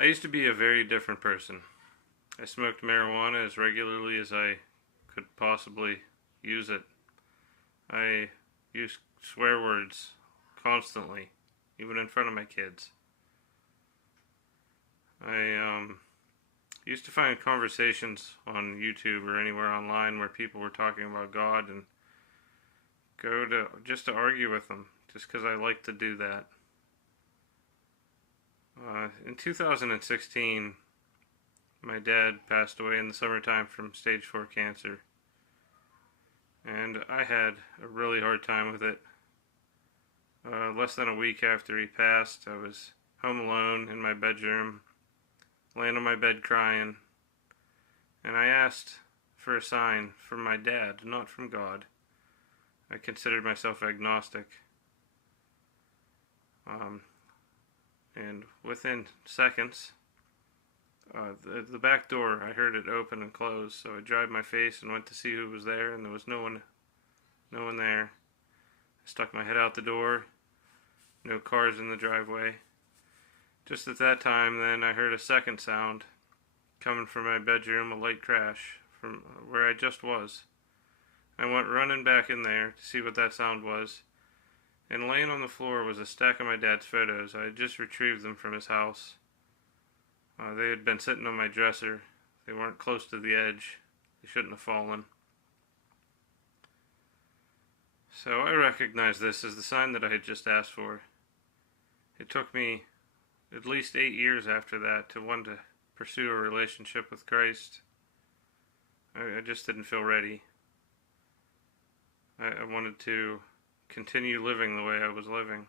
I used to be a very different person. I smoked marijuana as regularly as I could possibly use it. I used swear words constantly, even in front of my kids. I used to find conversations on YouTube or anywhere online where people were talking about God and go to just to argue with them, just because I like to do that. In 2016, my dad passed away in the summertime from stage 4 cancer, and I had a really hard time with it. Less than a week after he passed, I was home alone in my bedroom, laying on my bed crying, and I asked for a sign from my dad, not from God. I considered myself agnostic. And within seconds, the back door, I heard it open and close, so I dried my face and went to see who was there, and there was no one there. I stuck my head out the door, no cars in the driveway. Just at that time, then, I heard a second sound coming from my bedroom, a light crash from where I just was. I went running back in there to see what that sound was, and laying on the floor was a stack of my dad's photos. I had just retrieved them from his house. They had been sitting on my dresser. They weren't close to the edge. They shouldn't have fallen. So I recognized this as the sign that I had just asked for. It took me at least 8 years after that to want to pursue a relationship with Christ. I just didn't feel ready. I wanted to continue living the way I was living.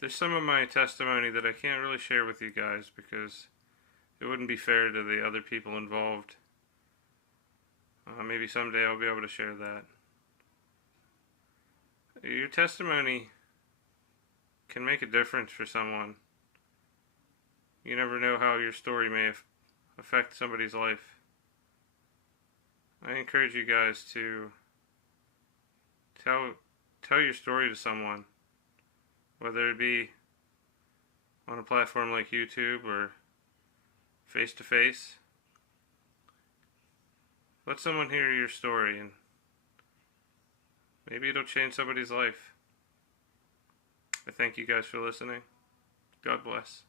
There's some of my testimony that I can't really share with you guys because it wouldn't be fair to the other people involved. Maybe someday I'll be able to share that. Your testimony can make a difference for someone. You never know how your story may affect somebody's life. I encourage you guys to tell your story to someone, whether it be on a platform like YouTube or face to face. Let someone hear your story and maybe it'll change somebody's life. I thank you guys for listening. God bless.